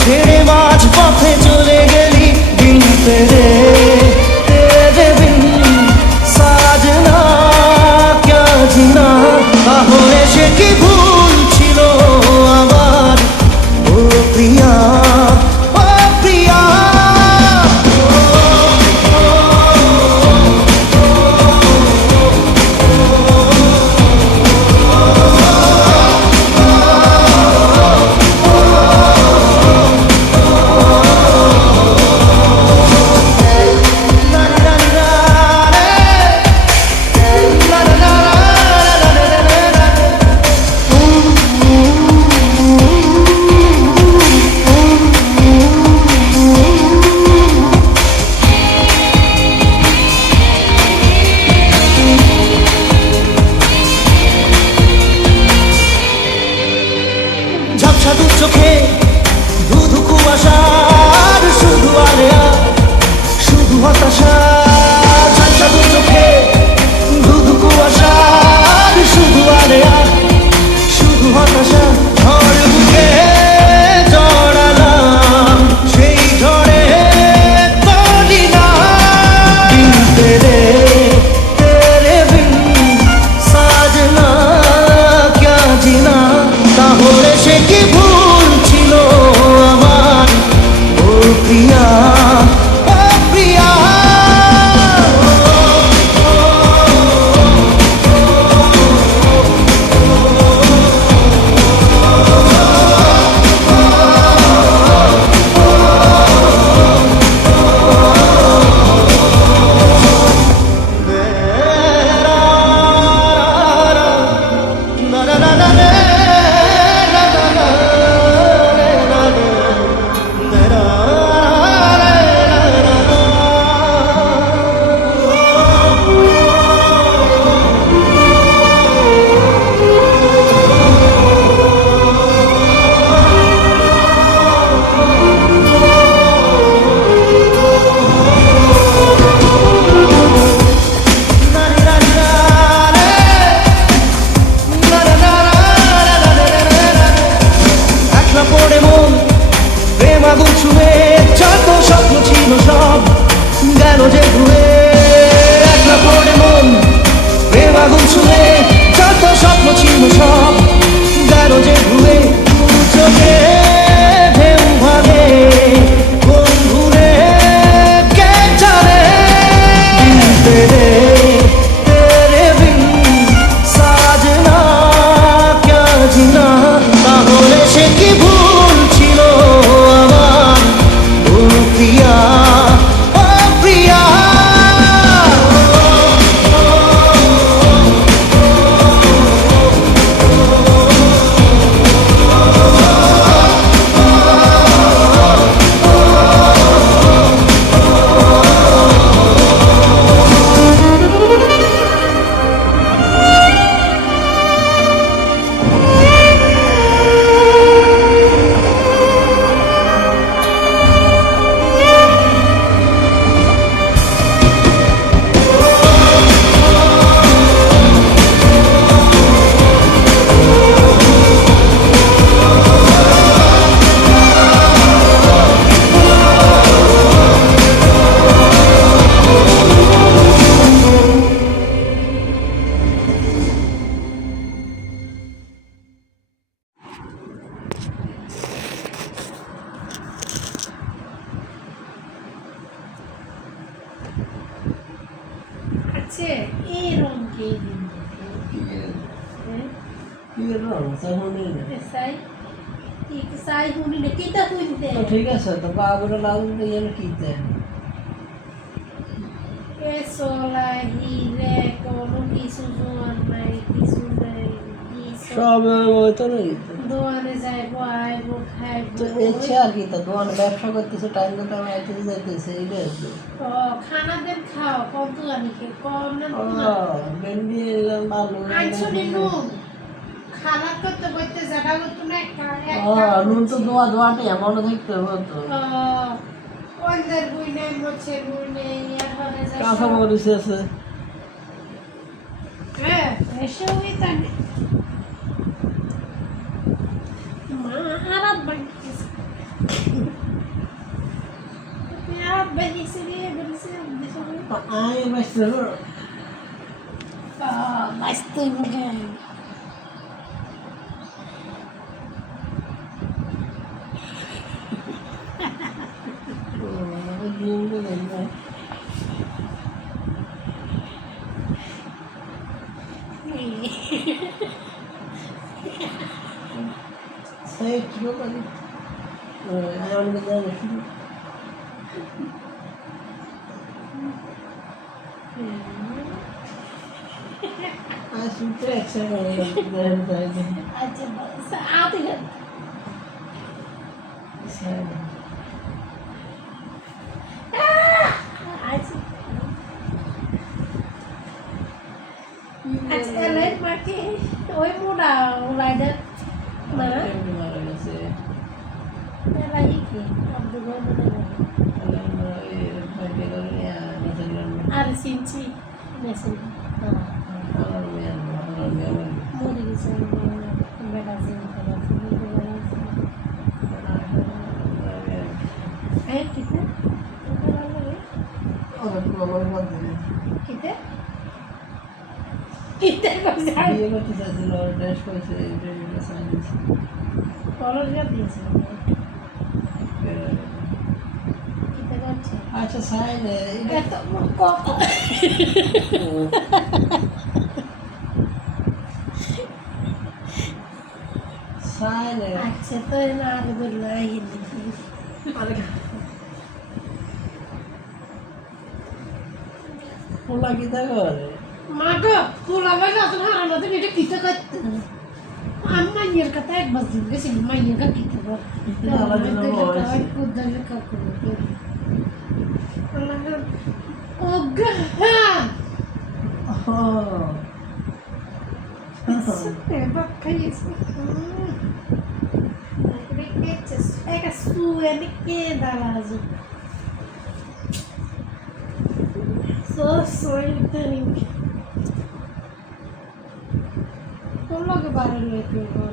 ছেড়ে মাঝ পথে চলে গেলি দিন তেরে তেরে বিন সাজনা ক্যা জিনা তাহলে সে কি ভুল ছিল আমার ও প্রিয়া ও প্রিয়া ঝাপসা দু চোখে ধুধু কুয়াশার শুধু আলেয়া শুধু হতাশা ঝাপসা দু চোখে ধুধু কুয়াশার শুধু আলেয়া শুধু হতাশা ঝড় বুকে জড়ালাম সেই ঝড়ে তলি না দিন তেরে তেরে বিন সাজনা ক্যা জিনা তাহলে সে কি ভুল ছিল আমার ও প্রিয়া ও প্রিয়া পড়ে মন প্রেম আগুন ছুঁয়ে যত স্বপ্ন ছিল সব গেল যে ধুয়ে একলা পড়ে মন প্রেম আগুন ছুঁয়ে যত স্বপ্ন ছিল সব গেল যে ধুয়ে চোখে ঢেউ ভাগে কোন ভুলে কে জানে দিন তেরে তেরে বিন সাজনা ক্যা জিনা তাহলে সে কি ভুল ছিল আমার ও প্রিয়া ও প্রিয়া আছে এই রং কি সাই হুনি না কিতা কইতে ঠিক আছে তো বাবুরা লাউন দিয়ে কিতে এ সোলা হিরে কোনো কিছু জোয়ান নাই কিছু নাই সব ওই তো নেই দোয়ানে যাইবো আইবো খাইবো তো ইচ্ছা আর কি তো দোকান ব্যবসা করতেছে টাইম তো আমি আইতেছে যাইতেছে এইটা ও খানা দেন খাও কত আনি কে কম না ভেন্ডি আলু আনছো নুন খানা করতে বইতে জায়গা করতে না নুন তো দোয়াটা এমন দেখতে হবে তো কোনদের বই নাই মোছে বই নেই আর হরে যা কাঁচা মরিচ আছে হ্যাঁ এসে ওই তানে মা আরাম বাকি বাঁচতে হবে বাঁচতে হবে saya juga tadi ayam betul sudah saya dari tadi আচ্ছা saat ini saya আচ্ছা আচ্ছা লাইট মারকে ওই মোড়া লাইডার মারা marah saya lagi কি আব্দুল মনে আর সিনচি মেসেজ মরে গেছে বেলা এই কিতে কিতে কিতে কলর দিয়েছে কিতে করছে আচ্ছা সাইন এত কথা সাইন আচ্ছা তো না আর বললো হিন্দি পোলা কি করে মা গো পোলা বাজা তো হারানো তো এটা কিতে করতে আমি মাইয়ের কথা একবার জিজ্ঞেস মাইয়ের কা কিতে কর কুদালে কাকু ও গা Sebab kayak Eka suwe ni keda lazu. So solitary. तुम लोग बाहर लेते हो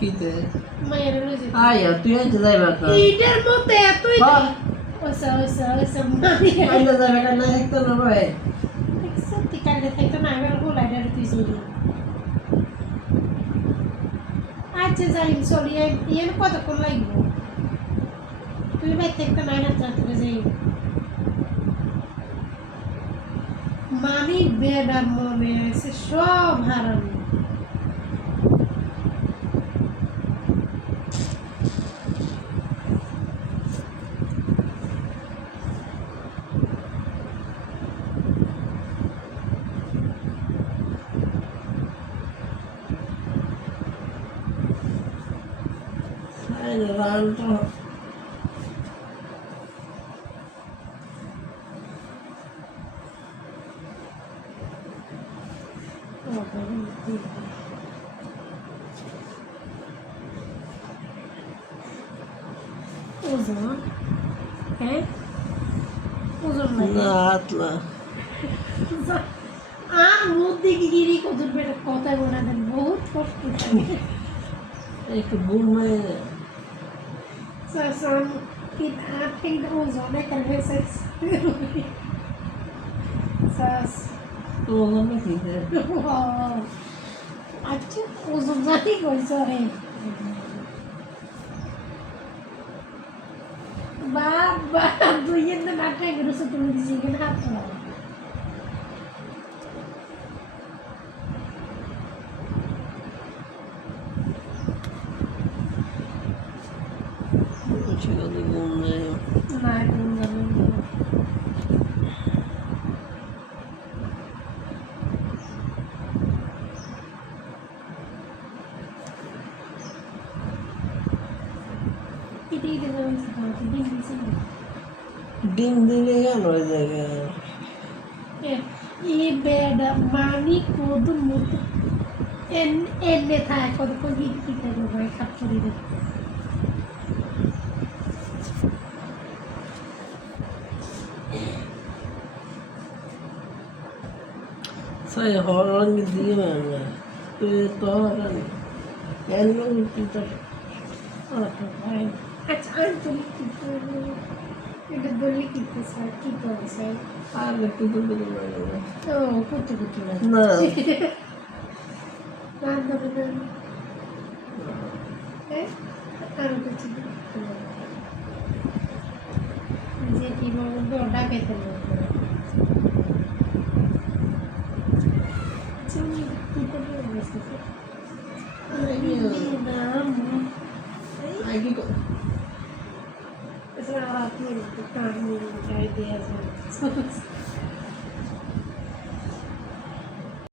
কিতে मेरे लोग আয়া তুই আইতে যাইবা তো इधर मोते तो इधर ওসা মানি আইতে যাইবা না একটু না ভাই সত্যি কালকে থেকে না আমি বলে এটা তুই শুনি আচ্ছা যাই চলি এর কতক্ষণ লাগবে তুই বাইতে একটা নাইনা চাকরি যাই মানি বেডার মনে আছে সব হারানো আইনে রান তো ওজন হ্যাঁ ওজন না আতলা আর মধ্যে গিরি কত বেটা কথা বলে দেন বহুত কষ্ট লাগে একটু ভুল হয়ে সাসান কি আর ঠিক ওজনে কালে সেক্স সাস তো না কি আচ্ছা ওজন জানি কইছো রে বাবা তুই এত নাটক করছ তুমি দিছি কেন হাত ছিল তো ঘুম নেই না ঘুম জানি ডিম দিলে গেল ওই জায়গায় ये बेड मानी को तो मुत एन ने था को गीत की तरह भाई कपड़ी दे sai horon di mana tu to kan kan lu kita अच्छा अंत এটা বললি কি স্যার কি করে স্যার আর একটু দুটো দিন লাগে না। ও কত কত লাগে না না দেবে না আর কিছু যে কি বলবো ডাকাইতে না তুমি কি করে বসেছো না আগে কো এসে আর আপনি কাজ নিয়ে গাই দিয়ে আসবেন